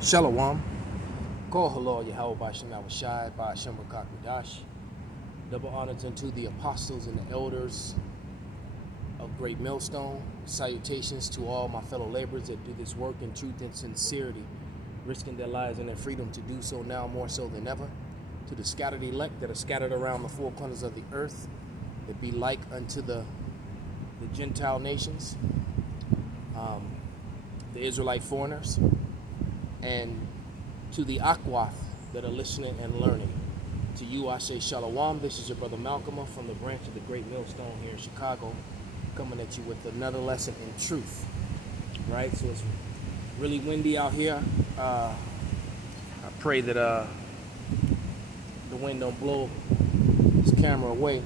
Shalom. Call halal Yahweh Bashem Awashai Bashem Rakakadash. Double honors unto the apostles and the elders of Great Millstone. Salutations to all my fellow laborers that do this work in truth and sincerity, risking their lives and their freedom to do so now more so than ever. To the scattered elect that are scattered around the four corners of the earth, that be like unto the Gentile nations, the Israelite foreigners, and to the Akwath that are listening and learning. To you I say Shalom. This is your brother Malcolm from the branch of the Great Millstone here in Chicago, coming at you with another lesson in truth. Right? So it's really windy out here. I pray that the wind don't blow this camera away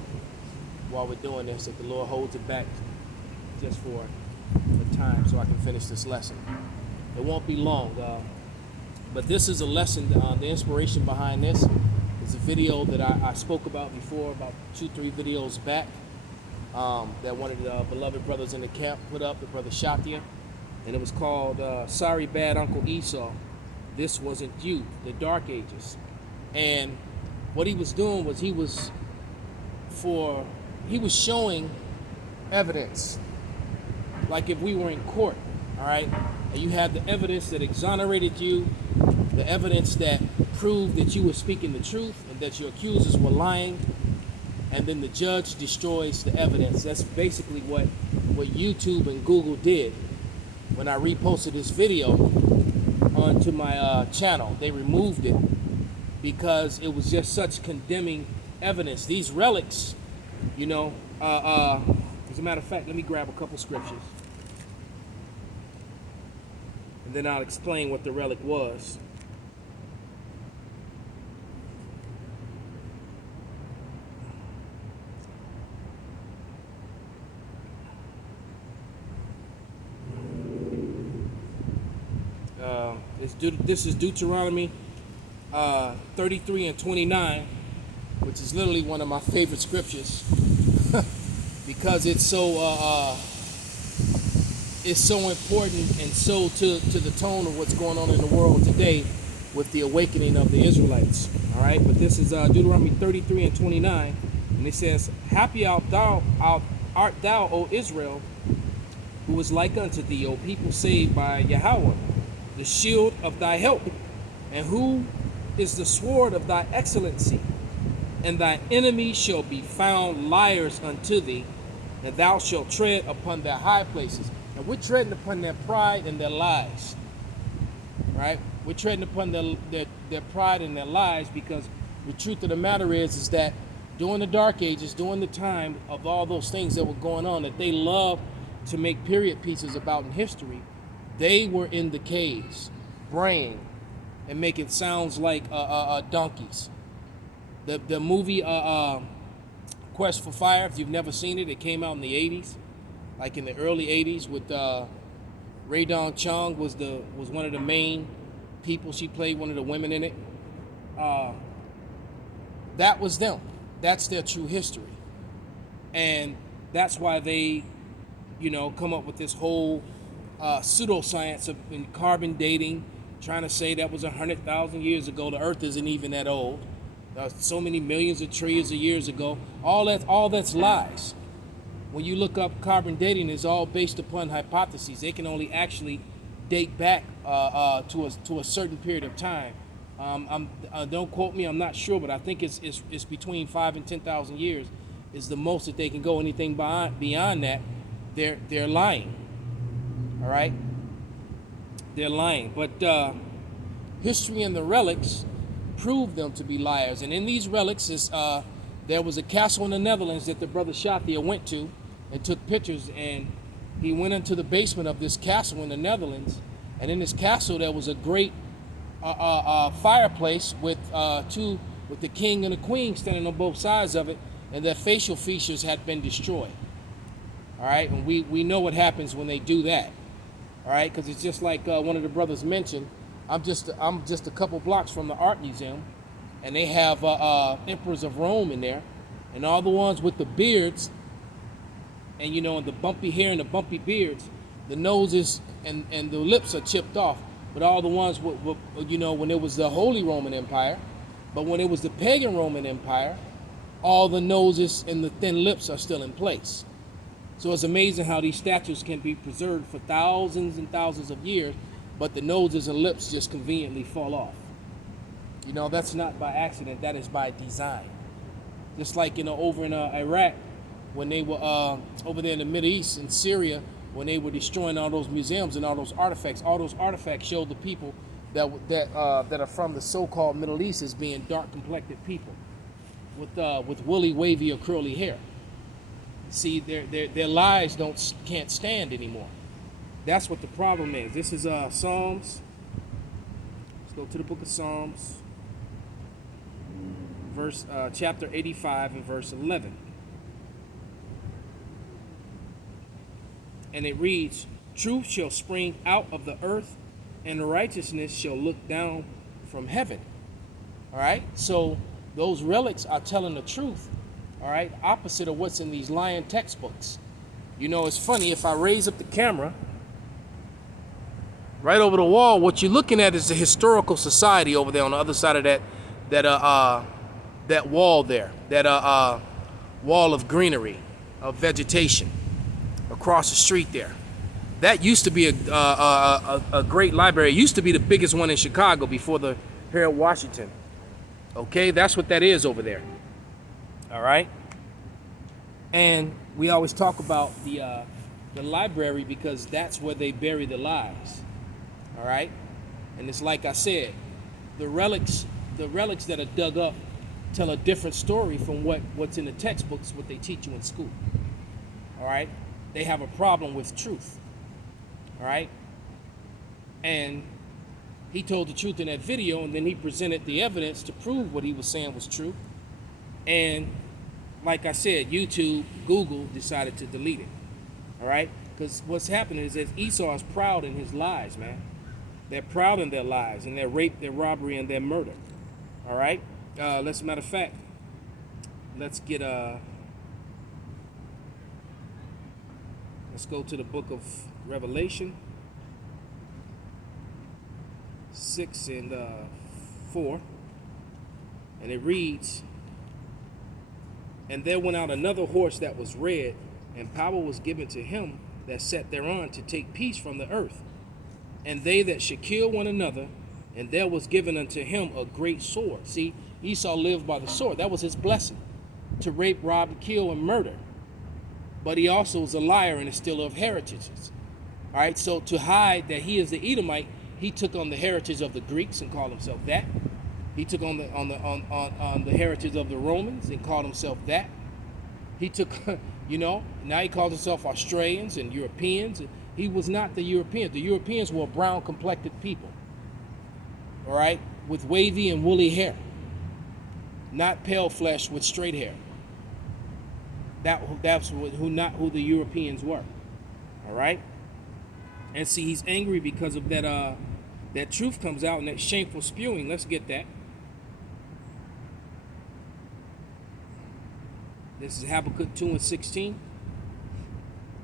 while we're doing this, that the Lord holds it back just for the time so I can finish this lesson. It won't be long, but this is a lesson. The inspiration behind this is a video that I spoke about before, about 2-3 videos back, that one of the beloved brothers in the camp put up, the brother Shatia, and it was called Sorry Bad Uncle Esau, This Wasn't You, the Dark Ages. And what he was doing was he was showing evidence, like if we were in court, all right, and you had the evidence that exonerated you, the evidence that proved that you were speaking the truth and that your accusers were lying, and then the judge destroys the evidence. That's basically what YouTube and Google did when I reposted this video onto my channel. They removed it because it was just such condemning evidence. These relics, you know, as a matter of fact, let me grab a couple scriptures, and then I'll explain what the relic was. This is Deuteronomy 33 and 29, which is literally one of my favorite scriptures because it's so important and so to the tone of what's going on in the world today with the awakening of the Israelites. All right, but this is Deuteronomy 33 and 29, and it says, "Happy art thou, O Israel, who is like unto thee, O people saved by Yahweh, the shield of thy help, and who is the sword of thy excellency. And thy enemies shall be found liars unto thee, and thou shalt tread upon their high places." And we're treading upon their pride and their lies, right? We're treading upon their pride and their lies, because the truth of the matter is that during the dark ages, during the time of all those things that were going on, that they love to make period pieces about in history, they were in the caves, braying and making sounds like donkeys. The movie Quest for Fire, if you've never seen it, it came out in the 80s, like in the early 80s, with Rae Dawn Chong was one of the main people. She played one of the women in it. That was them. That's their true history. And that's why they, come up with this whole pseudoscience of carbon dating, trying to say that was 100,000 years ago. The earth isn't even that old. So many millions of trillions of years ago. All that's lies. When you look up carbon dating, it's all based upon hypotheses. They can only actually date back to a certain period of time. Don't quote me, I'm not sure, but I think it's between 5,000 and 10,000 years is the most that they can go. Anything beyond that, they're lying. All right, they're lying. But history and the relics prove them to be liars. And in these relics there was a castle in the Netherlands that the brother Shatia went to and took pictures, and he went into the basement of this castle in the Netherlands, and in this castle there was a great fireplace with the king and the queen standing on both sides of it, and their facial features had been destroyed. All right, and we know what happens when they do that. All right, because it's just like one of the brothers mentioned. I'm just a couple blocks from the art museum, and they have emperors of Rome in there, and all the ones with the beards, and and the bumpy hair and the bumpy beards, the noses and the lips are chipped off. but all the ones, you know, when it was the Holy Roman Empire. But when it was the pagan Roman Empire, all the noses and the thin lips are still in place. So it's amazing how these statues can be preserved for thousands and thousands of years, but the noses and lips just conveniently fall off. You know, that's not by accident, that is by design. Just like, you know, over in Iraq, when they were over there in the Middle East, in Syria, when they were destroying all those museums and all those artifacts showed the people that are from the so-called Middle East as being dark-complected people with woolly, wavy, or curly hair. See, their lives can't stand anymore. That's what the problem is. This is Psalms. Let's go to the book of Psalms, chapter 85 and verse 11. And it reads, "Truth shall spring out of the earth, and righteousness shall look down from heaven." All right, so those relics are telling the truth, all right, opposite of what's in these lying textbooks. You know, it's funny, if I raise up the camera, right over the wall, what you're looking at is the historical society over there on the other side of that wall there, that wall of greenery, of vegetation across the street there. That used to be a great library. It used to be the biggest one in Chicago before the Harold Washington. Okay, that's what that is over there. All right, and we always talk about the library because that's where they bury the lies. All right, and it's like I said, the relics that are dug up tell a different story from what's in the textbooks, what they teach you in school. All right, they have a problem with truth. All right, and he told the truth in that video, and then he presented the evidence to prove what he was saying was true. And like I said, YouTube, Google decided to delete it. All right, because what's happening is that Esau is proud in his lies, man. They're proud in their lies, and their rape, their robbery, and their murder. All right, as a matter of fact, let's go to the book of Revelation 6 and 4, and it reads, "And there went out another horse that was red, and power was given to him that sat thereon to take peace from the earth, and they that should kill one another, and there was given unto him a great sword." See, Esau lived by the sword. That was his blessing, to rape, rob, kill, and murder. But he also was a liar and a stealer of heritages. All right, so to hide that he is the Edomite, he took on the heritage of the Greeks and called himself that. He took on the heritage of the Romans and called himself that. He took, you know, now he calls himself Australians and Europeans. He was not the Europeans. The Europeans were brown complected people, all right, with wavy and woolly hair, not pale flesh with straight hair. That's not who the Europeans were. All right, and see, he's angry because of that. That truth comes out and that shameful spewing. Let's get that. This is Habakkuk 2 and 16,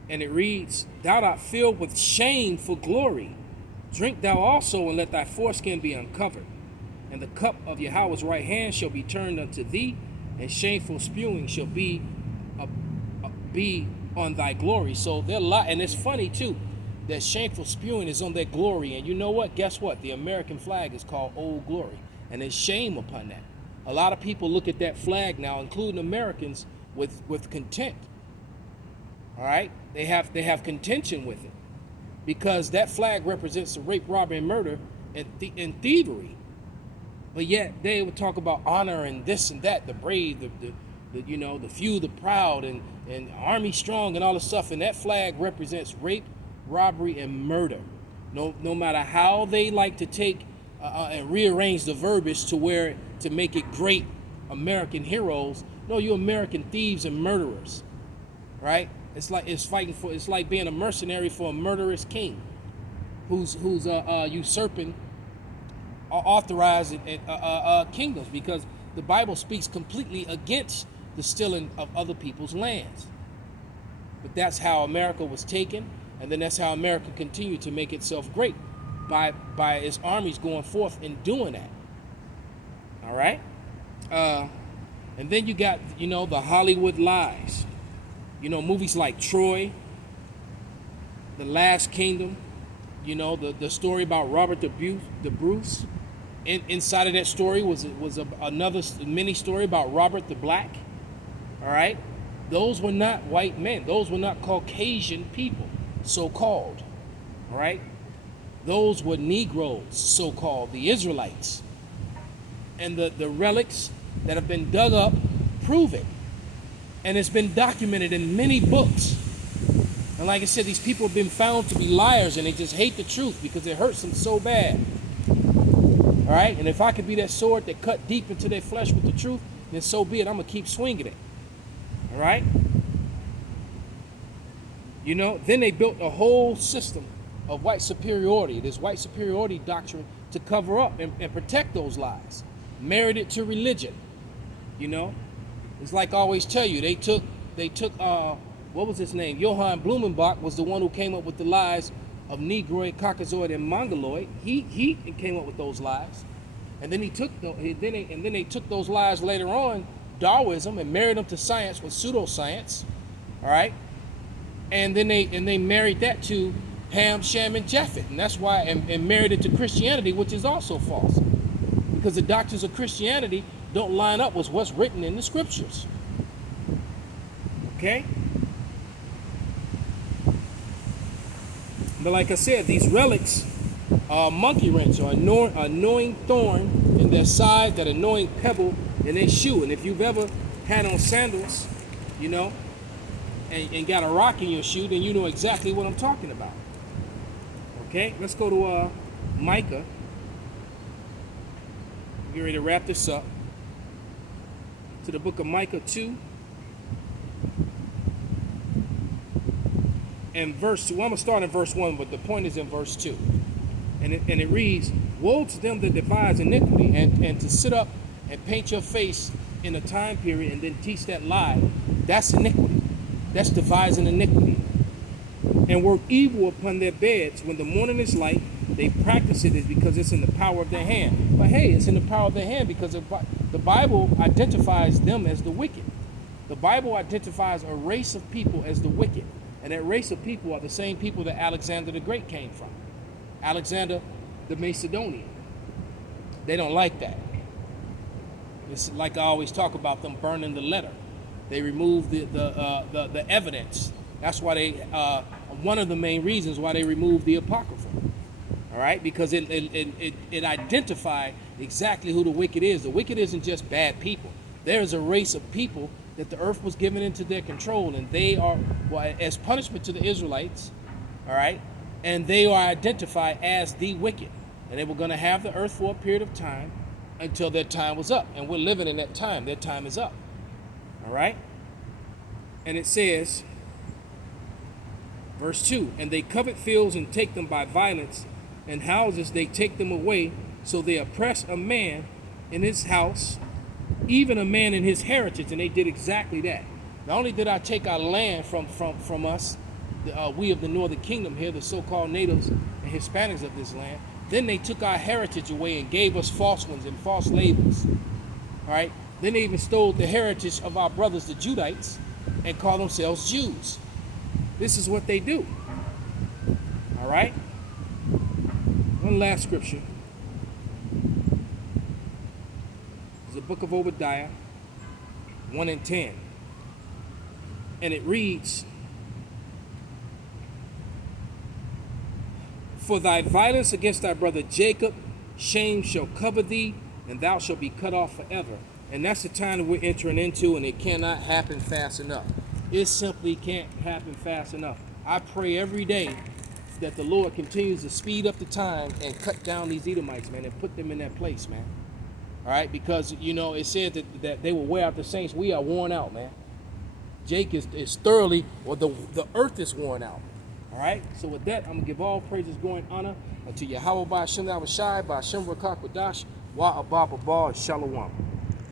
and it reads, "Thou art filled with shame for glory. Drink thou also, and let thy foreskin be uncovered. And the cup of Yahweh's right hand shall be turned unto thee, and shameful spewing shall be on thy glory." So they're and it's funny too that shameful spewing is on their glory. And you know what? Guess what? The American flag is called Old Glory, and there's shame upon that. A lot of people look at that flag now, including Americans, with contempt. All right, they have contention with it because that flag represents the rape, robbery, and murder and thievery. But yet they would talk about honor and this and that, the brave, the few, the proud, and army strong, and all this stuff. And that flag represents rape, robbery, and murder. No matter how they like to take and rearrange the verbiage to make it great American heroes. No, you American thieves and murderers, right? It's like being a mercenary for a murderous king, who's usurping authorized kingdoms, because the Bible speaks completely against the stealing of other people's lands. But that's how America was taken, and then that's how America continued to make itself great. by its armies going forth and doing that. All right. And then you got, the Hollywood lies. Movies like Troy, The Last Kingdom, the story about Robert the Bruce. Inside of that story was another mini story about Robert the Black. All right. Those were not white men. Those were not Caucasian people, so-called. All right. Those were Negroes, so-called, the Israelites. And the relics that have been dug up prove it. And it's been documented in many books. And like I said, these people have been found to be liars, and they just hate the truth because it hurts them so bad. All right? And if I could be that sword that cut deep into their flesh with the truth, then so be it. I'm going to keep swinging it. All right? Then they built a whole system of white superiority, this white superiority doctrine, to cover up and protect those lies. Married it to religion. It's like I always tell you, they took what was his name? Johann Blumenbach was the one who came up with the lies of Negroid, Caucasoid, and Mongoloid. He came up with those lies, and then they took those lies later on, Darwinism, and married them to science with pseudoscience. All right, and then they married that to Ham, Shem, and Japhet, and that's why and married it to Christianity, which is also false, because the doctrines of Christianity don't line up with what's written in the scriptures. Okay? But like I said, these relics are a monkey wrench or annoying thorn in their side, that annoying pebble in their shoe. And if you've ever had on sandals, and got a rock in your shoe, then you know exactly what I'm talking about. Okay? Let's go to Micah. Get ready to wrap this up. To the book of Micah 2 and verse 2. Well, I'm going to start in verse 1, but the point is in verse 2. And it reads, "Woe to them that devise iniquity," and to sit up and paint your face in a time period and then teach that lie. That's iniquity. That's devising iniquity. "And work evil upon their beds when the morning is light. They practice it is because it's in the power of their hand." But hey, it's in the power of their hand because the Bible identifies them as the wicked. The Bible identifies a race of people as the wicked. And that race of people are the same people that Alexander the Great came from. Alexander the Macedonian. They don't like that. It's like I always talk about them burning the letter. They removed the evidence. That's why they one of the main reasons why they removed the Apocrypha. All right, because it identified exactly who the wicked is. The wicked isn't just bad people. There is a race of people that the earth was given into their control, and they are, as punishment to the Israelites, all right, and they are identified as the wicked. And they were going to have the earth for a period of time until their time was up. And we're living in that time. Their time is up. All right? And it says, verse 2, "And they covet fields and take them by violence, and houses they take them away, so they oppress a man in his house, even a man in his heritage." And they did exactly that. Not only did I take our land from us, we of the northern kingdom here, the so-called natives and Hispanics of this land, then they took our heritage away and gave us false ones and false labels. All right? Then they even stole the heritage of our brothers, the Judites, and called themselves Jews. This is what they do. All right? One last scripture. It's the book of Obadiah 1 and 10. And it reads, "For thy violence against thy brother Jacob, shame shall cover thee, and thou shalt be cut off forever." And that's the time that we're entering into, and it cannot happen fast enough. It simply can't happen fast enough. I pray every day that the Lord continues to speed up the time and cut down these Edomites, man, and put them in that place, man. All right, because, it said that they will wear out the saints. We are worn out, man. Jake is thoroughly, or the earth is worn out. All right, so with that, I'm going to give all praises, glory, and honor unto Yahweh by Hashem Abishai, by Hashem Rakak Wadash, Wa Abba Shalom.